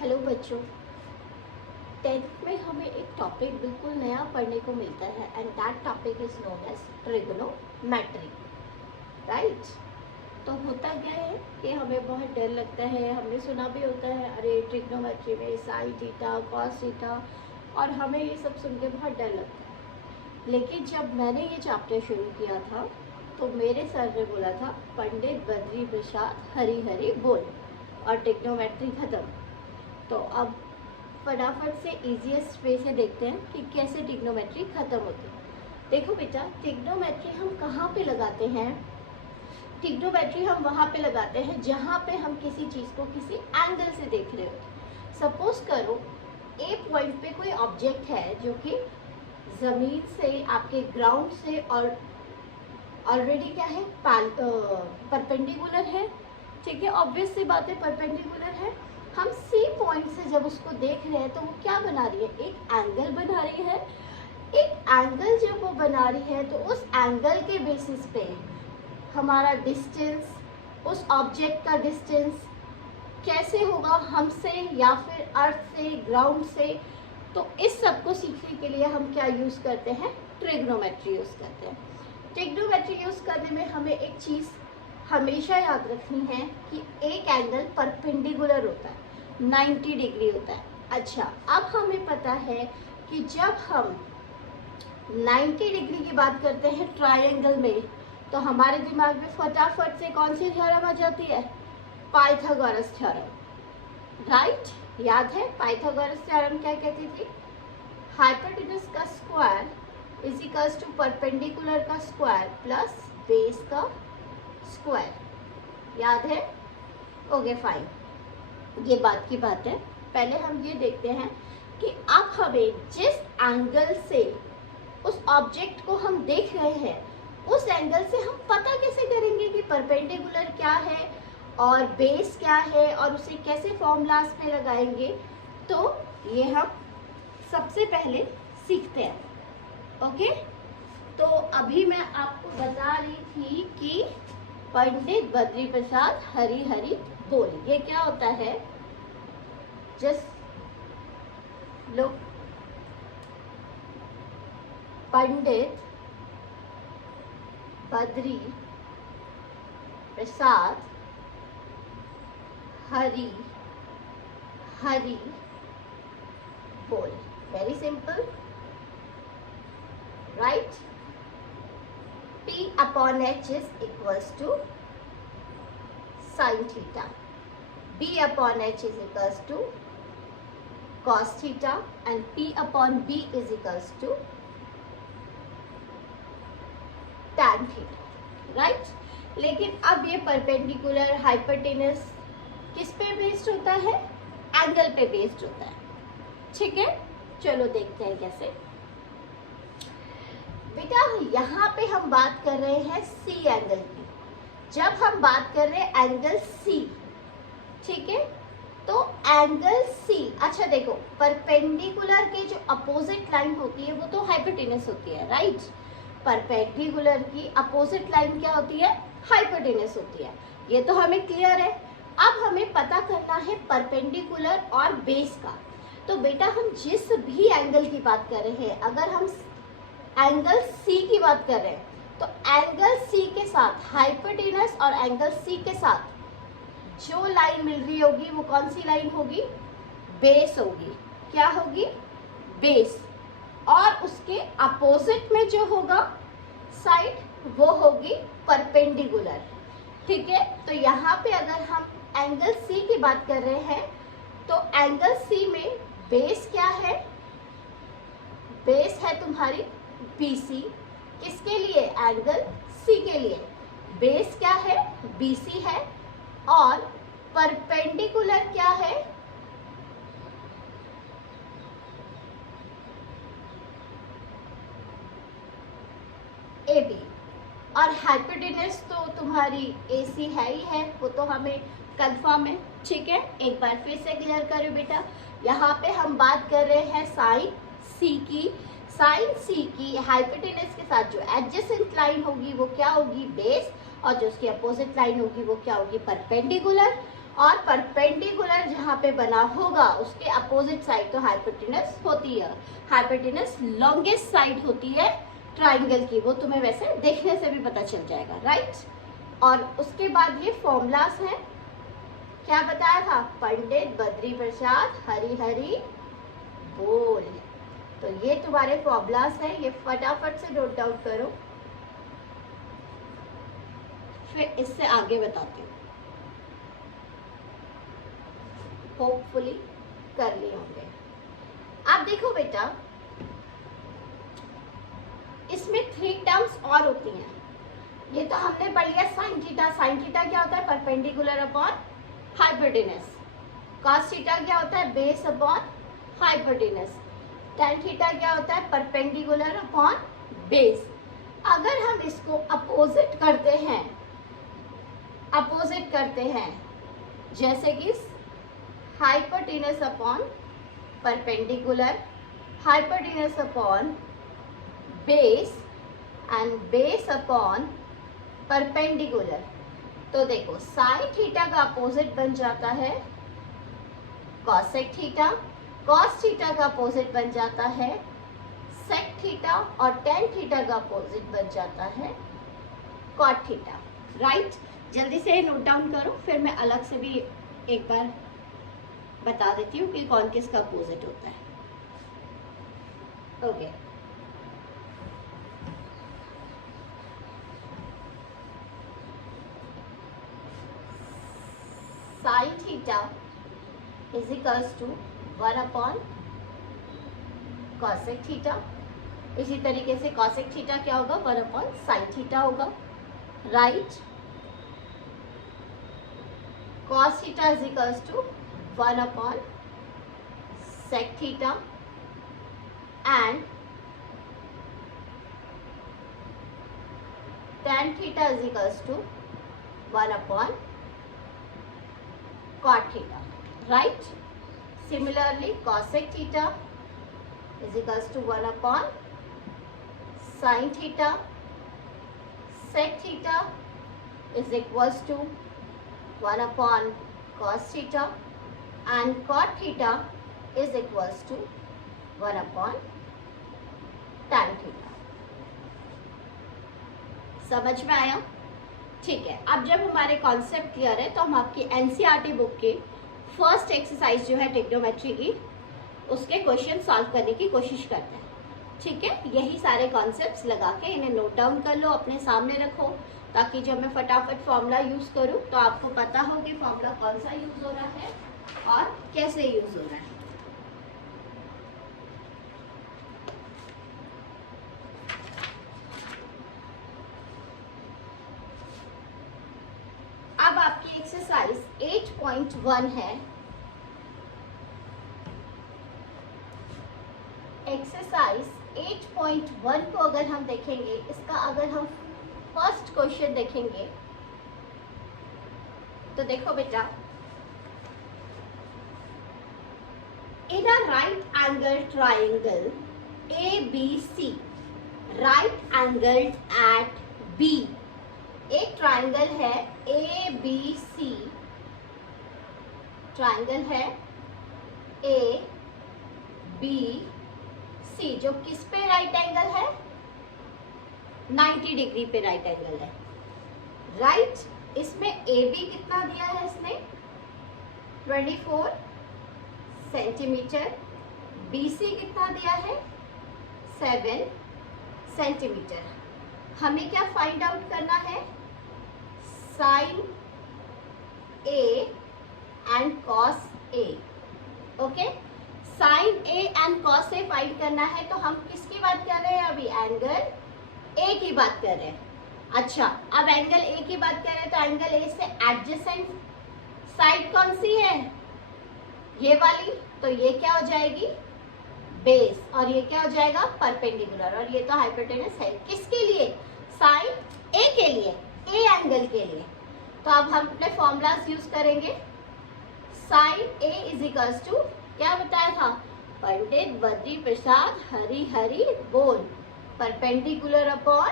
Hello बच्चों, 10th में हमें एक टॉपिक बिल्कुल नया पढ़ने को मिलता है and that topic is known as trigonometry, right. तो होता क्या है कि हमें बहुत डर लगता है, हमने सुना भी होता है अरे ट्रिग्नोमेट्री में साइन थीटा कॉस थीटा, और हमें ये सब सुन के बहुत डर लगता है। लेकिन जब मैंने ये चैप्टर शुरू किया था तो मेरे सर ने बोला था पंडित बद्री प्रसाद हरी हरी बोल, और ट्रिग्नोमेट्री खत्म। तो अब फटाफट से इजीएस्ट वे से देखते हैं कि कैसे ट्रिग्नोमेट्री खत्म होती है। देखो बेटा, ट्रिग्नोमेट्री हम कहाँ पे लगाते हैं? ट्रिग्नोमेट्री हम वहाँ पे लगाते हैं जहाँ पे हम किसी चीज़ को किसी एंगल से देख रहे हो। सपोज करो ए पॉइंट पे कोई ऑब्जेक्ट है जो कि ज़मीन से, आपके ग्राउंड से और ऑलरेडी क्या है, परपेंडिकुलर है, ठीक है। ऑब्वियस सी बात है, परपेंडिकुलर है। हम सी पॉइंट से जब उसको देख रहे हैं तो वो क्या बना रही है? एक एंगल बना रही है। एक एंगल जब वो बना रही है तो उस एंगल के बेसिस पे हमारा डिस्टेंस, उस ऑब्जेक्ट का डिस्टेंस कैसे होगा हमसे या फिर अर्थ से, ग्राउंड से। तो इस सब को सीखने के लिए हम क्या यूज़ करते हैं? ट्रिग्नोमेट्री यूज़ करते हैं। ट्रिग्नोमेट्री यूज़ करने में हमें एक चीज़ हमेशा याद रखनी है कि एक एंगल परपेंडिकुलर होता है, 90 डिग्री होता है। अच्छा, अब हमें पता है कि जब हम 90 डिग्री की बात करते हैं ट्रायंगल में तो हमारे दिमाग में फटाफट से कौन सी थ्योरम आ जाती है? Pythagoras theorem, right. याद है पाइथागोरस थ्योरम क्या कहती थी? हाइपोटेनस का square is equals to perpendicular का स्क्वायर प्लस बेस का स्क्वायर। याद है? ओके फाइन, ये बात की बात है। पहले हम ये देखते हैं कि अब हमें जिस एंगल से उस ऑब्जेक्ट को हम देख रहे हैं उस एंगल से हम पता कैसे करेंगे कि परपेंडिकुलर क्या है और बेस क्या है और उसे कैसे फॉर्मूलाज में लगाएंगे। तो ये हम सबसे पहले सीखते हैं। ओके, तो अभी मैं आपको बता रही थी कि पंडित बद्री प्रसाद हरी हरी बोल, ये क्या होता है? जस्ट लुक, पंडित बद्री प्रसाद हरी हरी बोल। Very simple, right. P upon H is equals to sin theta. B upon H is equals to cos theta and P upon B is equals to tan theta, right? लेकिन अब ये perpendicular hypotenuse किस पे based होता है? Angle पे based होता है, ठीक है। चलो देखते हैं कैसे। बेटा, यहाँ पे हम बात कर रहे हैं सी एंगल की। जब हम बात कर रहे हैं एंगल सी, ठीक है, तो एंगल सी, अच्छा देखो, परपेंडिकुलर के जो अपोजिट लाइन होती है वो तो हाइपोटेनस होती है, राइट। परपेंडिकुलर की अपोजिट लाइन क्या होती है? हाइपोटेनस होती है। ये तो हमें क्लियर है। अब हमें पता करना है परपेंडिकुलर और बेस का। तो बेटा, हम जिस भी एंगल की बात कर रहे हैं, अगर हम एंगल सी की बात कर रहे हैं तो एंगल सी के साथ हाइपोटेनस और एंगल सी के साथ जो लाइन मिल रही होगी वो कौन सी लाइन होगी? बेस होगी। क्या होगी? बेस। और उसके अपोजिट में जो होगा साइड वो होगी परपेंडिकुलर, ठीक है। तो यहाँ पे अगर हम एंगल सी की बात कर रहे हैं तो एंगल सी में बेस क्या है? बेस है तुम्हारी BC। किसके लिए? एंगल C के लिए। बेस क्या है? BC है। और परपेंडिकुलर क्या है? AB। और हाइपोटेनस तो तुम्हारी AC है ही है, वो तो हमें कंफर्म है, ठीक है। एक बार फिर से क्लियर करो बेटा, यहाँ पे हम बात कर रहे हैं साइन C की। साइन सी की हाइपोटेनस के साथ जो एडजेसेंट लाइन होगी वो क्या होगी? बेस। और जो उसकी अपोजिट लाइन होगी वो क्या होगी? परपेंडिकुलर। और परपेंडिकुलर ट्रायंगुलर जहाँ पे बना होगा उसके अपोजिट साइड तो हाइपोटेनस होती है। हाइपोटेनस लॉन्गेस्ट साइड होती है ट्रायंगल की, वो तुम्हें वैसे देखने से भी पता चल जाएगा, राइट। और उसके बाद ये फॉर्मूलास हैं, क्या बताया था, पंडित बद्री प्रसाद हरी हरी बोल। तो ये तुम्हारे फॉर्मूलास हैं, ये फटाफट से नोट डाउन करो, फिर इससे आगे बताती हूँ। होपफुली कर लिए होंगे। अब देखो बेटा, इसमें 3 टर्म्स और होती हैं। ये तो हमने पढ़ लिया साइन थीटा। साइन थीटा क्या होता है, perpendicular upon hypotenuse. Cos theta क्या होता है, base upon hypotenuse. Tan theta क्या होता है, परपेंडिकुलर अपॉन बेस। अगर हम इसको अपोजिट करते हैं जैसे कि hypotenuse upon perpendicular, hypotenuse upon base and base upon perpendicular, तो देखो साइन थीटा का अपोजिट बन जाता है कॉसेक थीटा, कॉस थीटा का अपोजिट बन जाता है सेक थीटा, और टेन थीटा का अपोजिट बन जाता है कॉट थीटा, राइट। जल्दी से नोट डाउन करो, फिर मैं अलग से भी एक बार बता देती हूँ कि कौन किसका अपोजिट होता है। Okay, sine theta is equals to 1 upon cosec theta. इसी तरीके से कॉसेक थीटा क्या होगा, 1 अपॉन साइन थीटा होगा, right. Cos theta is equals to 1 upon sec theta and tan theta is equals to 1 upon cot theta, right? Similarly, cosec theta is equals to 1 upon sin theta. Sec theta is equals to 1 upon cos theta, and cot theta is equals to 1 upon tan theta. समझ में आया? ठीक है, अब जब हमारे concept clear है तो हम आपकी एनसीईआरटी बुक के फर्स्ट एक्सरसाइज जो है ट्रिग्नोमेट्री की, उसके क्वेश्चन सॉल्व करने की कोशिश करते हैं। ठीक है, यही सारे कॉन्सेप्ट्स लगा के इन्हें नोट डाउन कर लो, अपने सामने रखो, ताकि जब मैं फटाफट फॉर्मूला यूज करूं तो आपको पता हो कि फॉर्मूला कौन सा यूज हो रहा है और कैसे यूज हो रहा है। अब आपकी एक्सरसाइज 8.1 है। एक्सरसाइज 8.1 को अगर हम देखेंगे, इसका अगर हम फर्स्ट क्वेश्चन देखेंगे तो देखो बेटा, in a right angle triangle ABC, right angled at B, एक ट्राइंगल है ABC, ट्राइंगल है ABC जो किस पे राइट एंगल है, 90 डिग्री पे राइट एंगल है, राइट। इसमें AB कितना दिया है इसने, 24 सेंटीमीटर, BC कितना दिया है, 7 सेंटीमीटर। हमें क्या फाइंड आउट करना है, sine A and cos A, okay. Sine A and cos A find करना है, तो हम किसकी बात कर रहे हैं अभी, एंगल A की बात कर रहे हैं। अच्छा, अब एंगल A की बात कर रहे हैं तो एंगल A से एडजेसेंट साइड कौन सी है, ये वाली, तो ये क्या हो जाएगी, बेस, और ये क्या हो जाएगा, परपेंडिकुलर, और ये तो हाइपोटेनस है, किसके लिए, साइन A के लिए, A एंगल के लिए। तो अब हम अपने फॉर्मूलाज यूज करेंगे। Sine A is equals to, क्या बताया था, पंडित बद्री प्रसाद हरी हरी बोल, perpendicular upon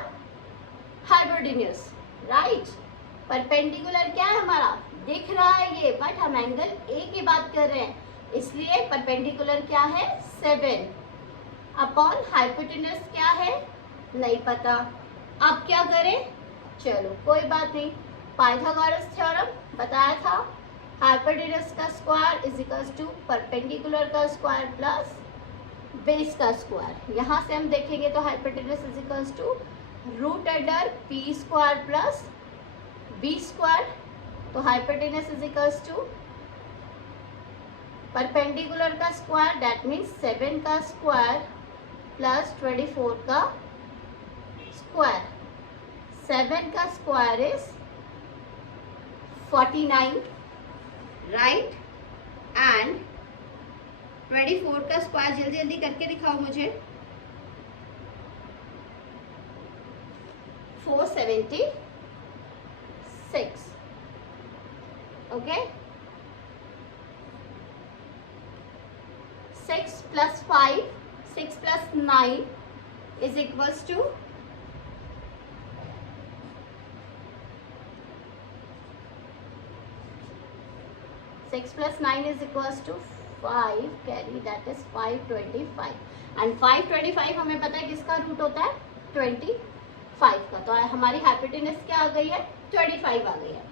hypotenuse, right. Perpendicular क्या है हमारा, दिख रहा है ये, बट हम एंगल ए की बात कर रहे हैं, इसलिए परपेंडिकुलर क्या है 7 अपॉन हाइपोटेनस क्या है नहीं पता। अब क्या करें, चलो कोई बात नहीं, पाइथागोरस थ्योरम बताया था, हाइपोटेनस का square is equals to perpendicular का स्क्वायर प्लस बेस का स्क्वायर। यहाँ से हम देखेंगे तो hypotenuse is equals to root under p square plus b square. तो hypotenuse is equals to perpendicular का स्क्वायर दैट मीन्स 7 का स्क्वायर प्लस 24 का स्क्वायर। 7 का स्क्वायर इज 49 राइट, एंड 24 का स्क्वायर जल्दी जल्दी करके दिखाओ मुझे, 476 okay. 6 plus 5, 6 plus 9 is equals to 6 plus 9 is equals to 5 carry, that is 525 and 525 हमें पता है किसका रूट होता है 25 का। तो हमारी हाइपोटेनस क्या आ गई है 25 आ गई है।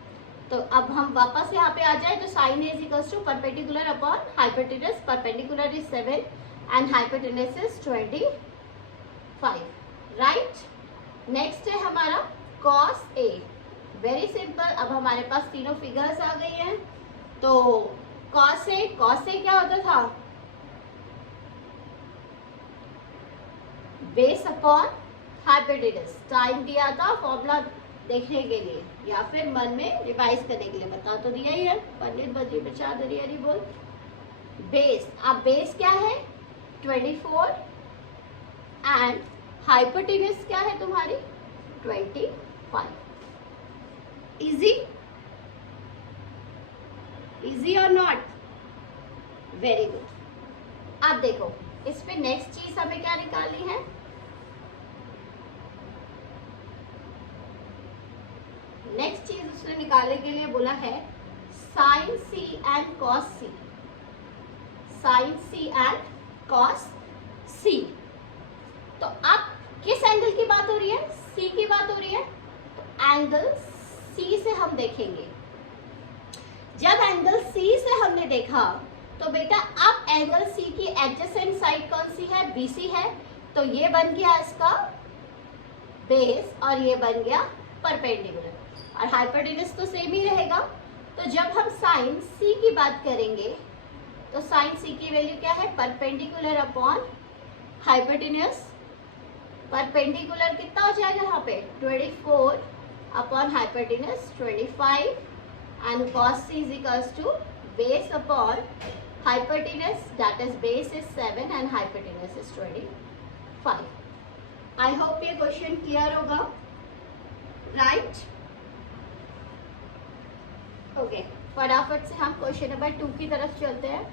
तो अब हम वापस यहाँ पे आ जाए तो sine is equals to perpendicular upon hypotenuse, perpendicular is 7 and hypotenuse is 25 right. Next है हमारा कॉस ए, वेरी सिंपल। अब हमारे पास तीनों फिगर्स आ गई हैं। तो कॉस ए क्या होता था बेस अपॉन हाइपोटेनस। टाइम दिया था फॉर्मूला देखने के लिए या फिर मन में रिवाइज करने के लिए, बता तो दिया ही है पंडित बद्री प्रसाद हरिहरी बोल। बेस, अब बेस क्या है 24 एंड हाइपोटेनस क्या है तुम्हारी 25। इजी और नॉट, वेरी गुड। अब देखो इस पे नेक्स्ट चीज हमें क्या निकालनी है, नेक्स्ट चीज उसने निकालने के लिए बोला है sine C and cos C, sine C and cos C. तो अब किस एंगल की बात हो रही है सी की बात हो रही है, तो एंगल सी से हम देखेंगे। जब एंगल सी से हमने देखा तो बेटा अब एंगल सी की एडजेसेंट साइड कौन सी है बीसी है, तो ये बन गया इसका बेस और ये बन गया परपेंडिकुलर, और हाइपोटेनस तो सेम ही रहेगा। तो जब हम साइन सी की बात करेंगे तो साइन सी की वैल्यू क्या है परपेंडिकुलर अपॉन हाइपोटेनस। परपेंडिकुलर कितना हो जाएगा यहाँ पे 24 upon hypotenuse 25 and cos c is equals to base upon hypotenuse, that is base is 7 and hypotenuse is 25. I hope ये क्वेश्चन क्लियर होगा राइट। ओके, फटाफट से हम क्वेश्चन नंबर 2 की तरफ चलते हैं।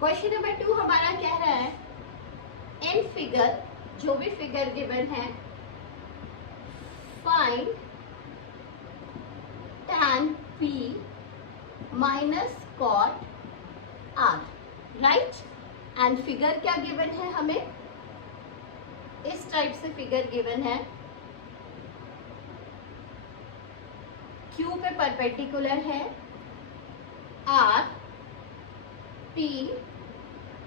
क्वेश्चन नंबर 2 हमारा कह रहा है इन फिगर, जो भी फिगर गिवन है, find tan p minus cot r right. And figure क्या गिवन है हमें, इस टाइप से फिगर गिवन है, Q पे परपेंडिकुलर है, R P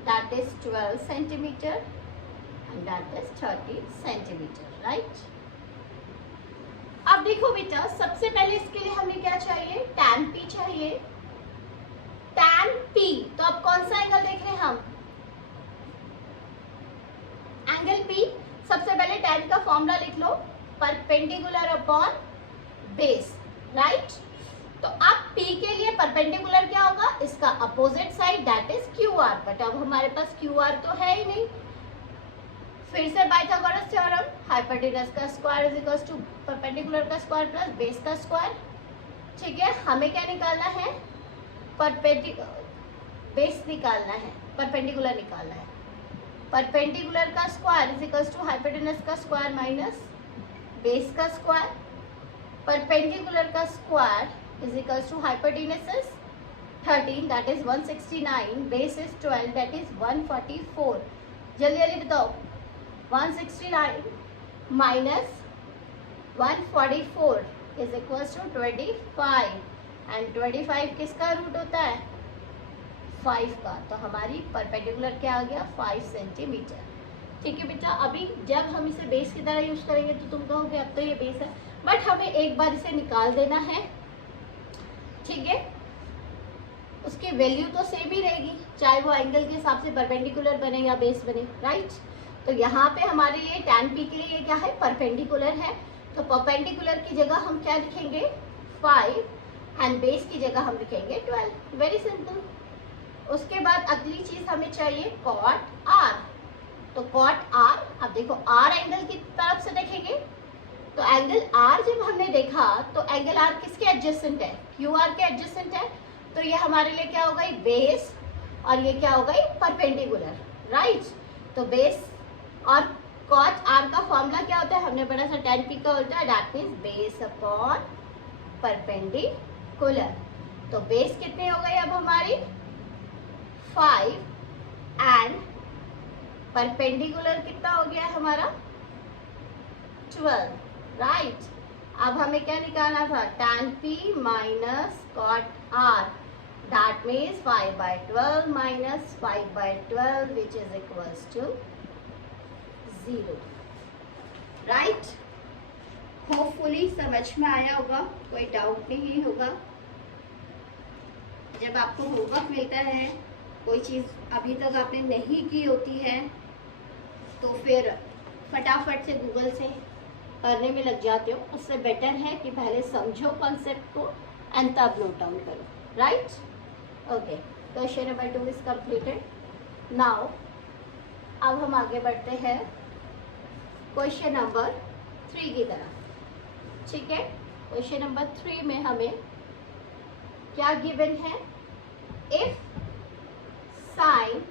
that is 12 centimetre and that is 30 centimetre right. अब देखो बेटा सबसे पहले इसके लिए हमें क्या चाहिए tan p चाहिए। tan p, तो अब कौन सा एंगल देख रहे हैं हम एंगल p। सबसे पहले tan का फॉर्मूला लिख लो परपेंडिकुलर अपॉन बेस राइट। तो अब p के लिए परपेंडिकुलर क्या होगा इसका opposite side that is QR, but अब हमारे पास QR तो है ही नहीं। फिर से पाइथागोरस थ्योरम, हाइपोटेनस का square is equals to perpendicular का स्क्वायर प्लस बेस का स्क्वायर। ठीक है, हमें क्या निकालना है बेस निकालना है, परपेंडिकुलर निकालना है। परपेंडिकुलर का square is equals to hypotenuse का स्क्वायर माइनस बेस का स्क्वायर. परपेंडिकुलर का square is equals to hypotenuse is 13 that is 169, base is 12 that is 144. जल्दी जल्दी बताओ. 169 minus 144 is equals to 25 and 25 किसका रूट होता है? 5 का. तो हमारी परपेंडिकुलर क्या आ गया? 5 सेंटीमीटर. ठीक है बेटा, अभी जब हम इसे बेस की तरह यूज करेंगे तो तुम कहोगे अब तो ये बेस है, बट हमें एक बार इसे निकाल देना है. ठीक है, उसकी वैल्यू तो सेम ही रहेगी, चाहे वो एंगल के हिसाब से परपेंडिकुलर बने या बेस बने, राइट. तो यहाँ पे हमारे लिए tan p के लिए क्या है? परपेंडिकुलर है. तो परपेंडिकुलर की जगह हम क्या लिखेंगे? 5 एंड बेस की जगह हम लिखेंगे 12. Very simple. उसके बाद अगली चीज हमें चाहिए cot r. तो cot r, अब देखो r एंगल की तरफ से देखेंगे तो एंगल r जब हमने देखा तो एंगल r किसके एडजेसेंट है? QR के एडजेसेंट है. तो ये हमारे लिए क्या हो गई? बेस. और ये क्या हो गई? Perpendicular, right. तो बेस और cot r का फॉर्मूला क्या होता है? हमने पढ़ा था tan p का होता है, that means base upon perpendicular. तो बेस कितने हो गई अब हमारी? 5 एंड परपेंडिकुलर कितना हो गया हमारा? 12, राइट. अब हमें क्या निकालना था? tan p minus cot r. That means 5 by 12 minus 5 by 12 which is equals to 0. Right? Hopefully समझ में आया होगा, कोई डाउट नहीं होगा. जब आपको होमवर्क मिलता है, कोई चीज़ अभी तक आपने नहीं की होती है तो फिर फटाफट से गूगल से करने में लग जाते हो. उससे बेटर है कि पहले समझो कॉन्सेप्ट को एंड तब नोट डाउन करो, right. Okay, question number 2 is completed. Now अब हम आगे बढ़ते हैं क्वेश्चन नंबर 3 की तरफ. ठीक है, क्वेश्चन नंबर 3 में हमें क्या गिवन है? If sine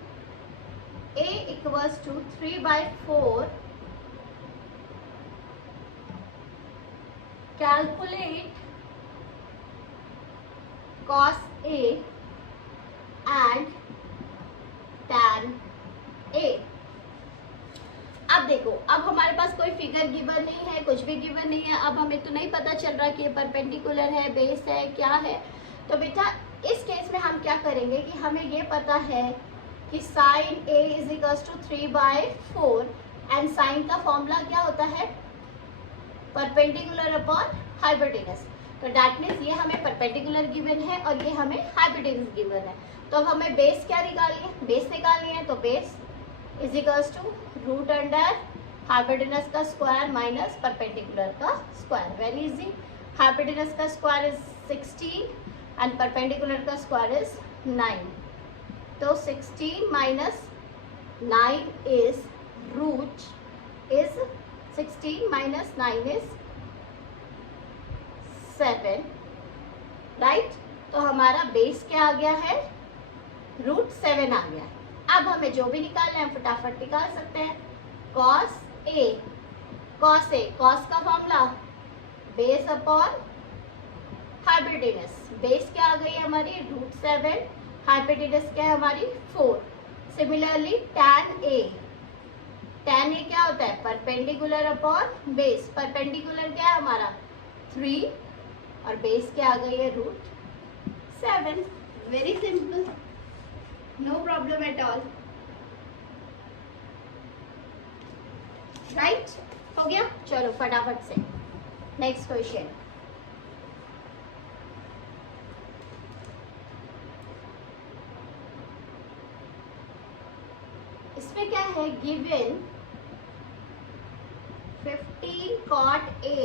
a equals to 3/4, calculate cos a and tan a. अब देखो, अब हमारे पास कोई फिगर गिवन नहीं है, कुछ भी गिवन नहीं है. अब हमें तो नहीं पता चल रहा कि ये परपेंडिकुलर है, बेस है, क्या है. तो बेटा इस केस में हम क्या करेंगे कि हमें ये पता है कि sine a is equals to 3/4 and sine का फॉर्मूला क्या होता है? Perpendicular upon hypotenuse. तो दैट मीन्स ये हमें परपेंडिकुलर गिवन है और ये हमें हाइपोटेनस गिवन है. तो अब हमें बेस क्या निकालनी है? बेस निकालनी है. तो base is equals to root under hypotenuse का स्क्वायर माइनस परपेंडिकुलर का स्क्वायर. Very easy. हाइपोटेनस का स्क्वायर इज 16 एंड परपेंडिकुलर का स्क्वायर इज 9. तो 16 minus 9 is root is 16 minus 9 is 7, right. तो हमारा बेस क्या आ गया है? रूट 7 आ गया है. अब हमें जो भी निकालना है फटाफट निकाल सकते हैं. cos a, cos का formula base upon hypotenuse. Base क्या आ गई हमारी? रूट 7. हाइपोटेनस क्या है हमारी? 4. सिमिलरली tan a क्या होता है? Perpendicular upon base. परपेंडिकुलर क्या है हमारा? 3 और बेस क्या आ गई है? Root 7. Very simple, no problem at all, right. हो गया. चलो फटाफट से नेक्स्ट क्वेश्चन. इसमें क्या है? Given 15 cot a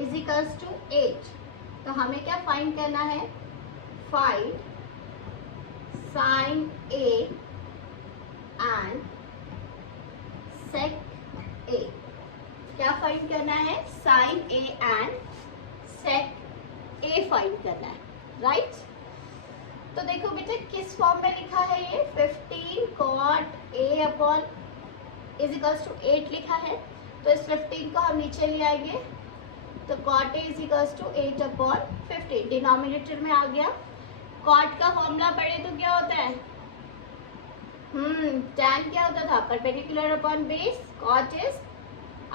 is equals to 8. तो हमें क्या फाइंड करना है? Find sine a and sec a. क्या फाइंड करना है? Sine a and sec a find करना है, राइट. तो देखो बेटा किस फॉर्म में लिखा है ये 15 cot a upon is equals to 8 लिखा है। तो इस 15 को हम नीचे ले आएंगे तो cot a is equals to 8 upon 15 denominator में आ गया। cot का फॉर्मूला पढ़े तो क्या होता है, tan क्या होता था, perpendicular upon base. cot is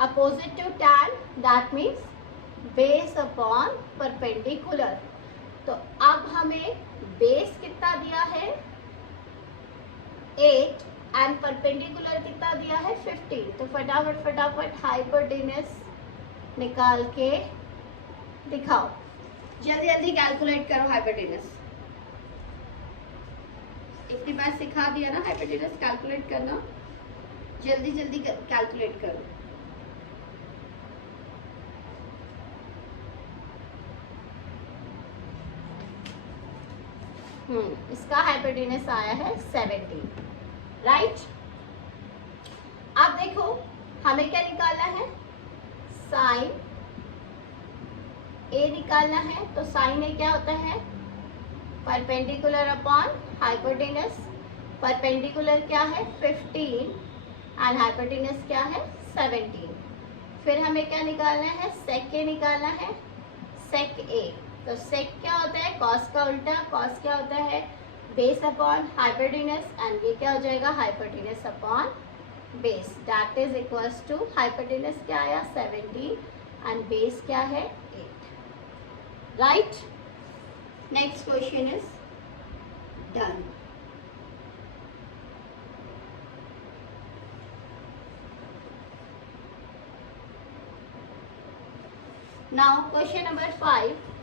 opposite to tan, that means base upon perpendicular. तो अब हमें बेस कितना दिया है 8 एंड परपेंडिकुलर कितना दिया है 15। तो फटाफट फटाफट हाइपोटेनस निकाल के दिखाओ, जल्दी जल्दी कैलकुलेट करो हाइपोटेनस। इतनी बार सिखा दिया ना हाइपोटेनस कैलकुलेट करना, जल्दी जल्दी कैलकुलेट करो। इसका हाइपोटेनस आया है 17, राइट। अब देखो हमें क्या निकालना है, साइन ए निकालना है। तो साइन ए क्या होता है, परपेंडिकुलर अपॉन हाइपोटेनस। परपेंडिकुलर क्या है 15 एंड हाइपोटेनस क्या है 17। फिर हमें क्या निकालना है, सेक ए निकालना है, सेक ए। तो सेक क्या होता है, कॉस का उल्टा। कॉस क्या होता है, बेस अपॉन हाइपोटेनस, एंड ये क्या हो जाएगा, hypotenuse upon base. That is equals to hypotenuse क्या आया 17 एंड बेस क्या है 8, right. Next question is done. Now question number 5।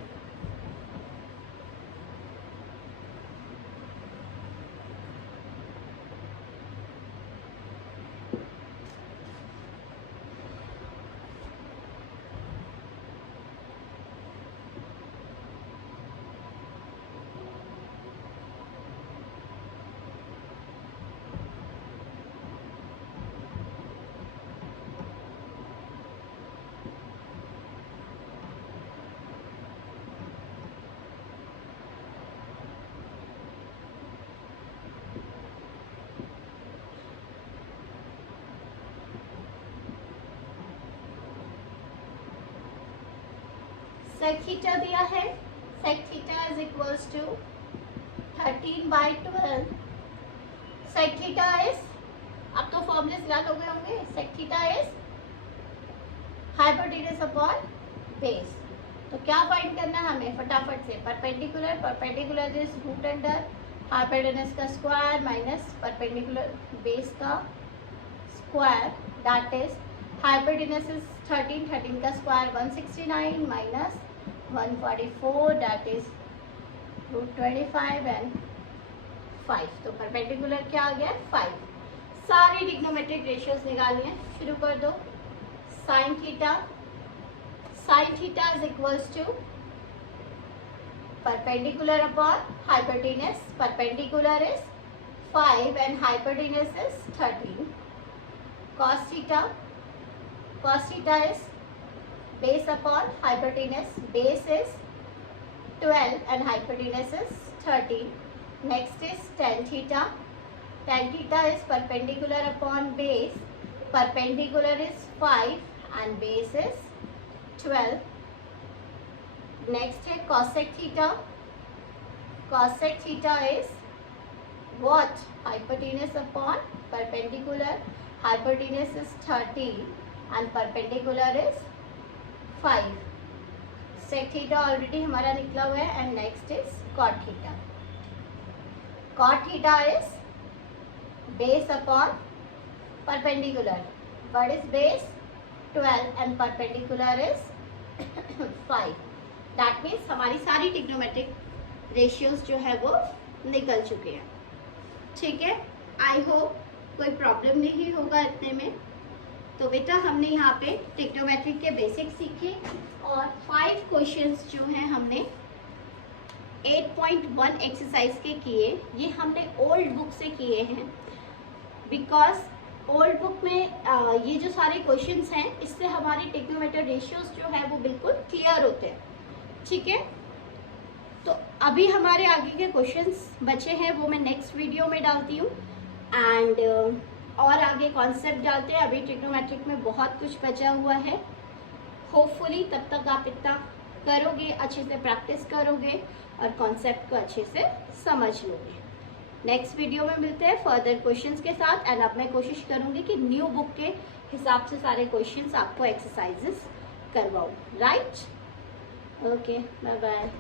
sec theta दिया है, sec theta is equals to 13/12। sec theta is, अब तो फॉर्मूले याद हो गए होंगे, sec theta is hypotenuse upon base. तो क्या फाइंड करना है हमें फटाफट से, perpendicular. Perpendicular is root under hypotenuse का स्क्वायर माइनस परपेंडिकुलर बेस का square, that is hypotenuse is 13 का square 169 minus 144, that is root 25 and 5। तो परपेंडिकुलर क्या आ गया 5। सारी ट्रिग्नोमेट्रिक रेशियोज निकालनी है, शुरू कर दो। Sine theta, sine theta is equals to perpendicular upon hypotenuse. Perpendicular is 5 and hypotenuse is 13। cos theta, cos theta is base upon hypotenuse. Base is 12 and hypotenuse is 13. Next is tan theta. Tan theta is perpendicular upon base. Perpendicular is 5 and base is 12. Next है cosec theta. Cosec theta is what? Hypotenuse upon perpendicular. Hypotenuse is 30 and perpendicular is 5. Sec theta already हमारा निकला हुआ है and next is cot theta. Cot theta is base upon perpendicular. What is base? 12 and perpendicular is 5. That means हमारी सारी trigonometric ratios जो है वो निकल चुके हैं, ठीक है। आई होप कोई प्रॉब्लम नहीं होगा इतने में। तो बेटा हमने यहाँ पे ट्रिग्नोमेट्री के बेसिक्स सीखे और 5 क्वेश्चंस जो हैं हमने 8.1 एक्सरसाइज के किए। ये हमने ओल्ड बुक से किए हैं, बिकॉज ओल्ड बुक में ये जो सारे क्वेश्चंस हैं इससे हमारी ट्रिग्नोमेट्री रेशियोज जो है वो बिल्कुल क्लियर होते हैं, ठीक है। तो अभी हमारे आगे के क्वेश्चंस बचे हैं, वो मैं नेक्स्ट वीडियो में डालती हूँ। एंड और आगे कॉन्सेप्ट डालते हैं। अभी ट्रिग्नोमेट्रिक में बहुत कुछ बचा हुआ है। होपफुली तब तक आप इतना करोगे, अच्छे से प्रैक्टिस करोगे और कॉन्सेप्ट को अच्छे से समझ लोगे। नेक्स्ट वीडियो में मिलते हैं फर्दर क्वेश्चंस के साथ। एंड अब मैं कोशिश करूंगी कि न्यू बुक के हिसाब से सारे क्वेश्चंस आपको एक्सरसाइजेस करवाऊँ। राइट? Okay, bye bye.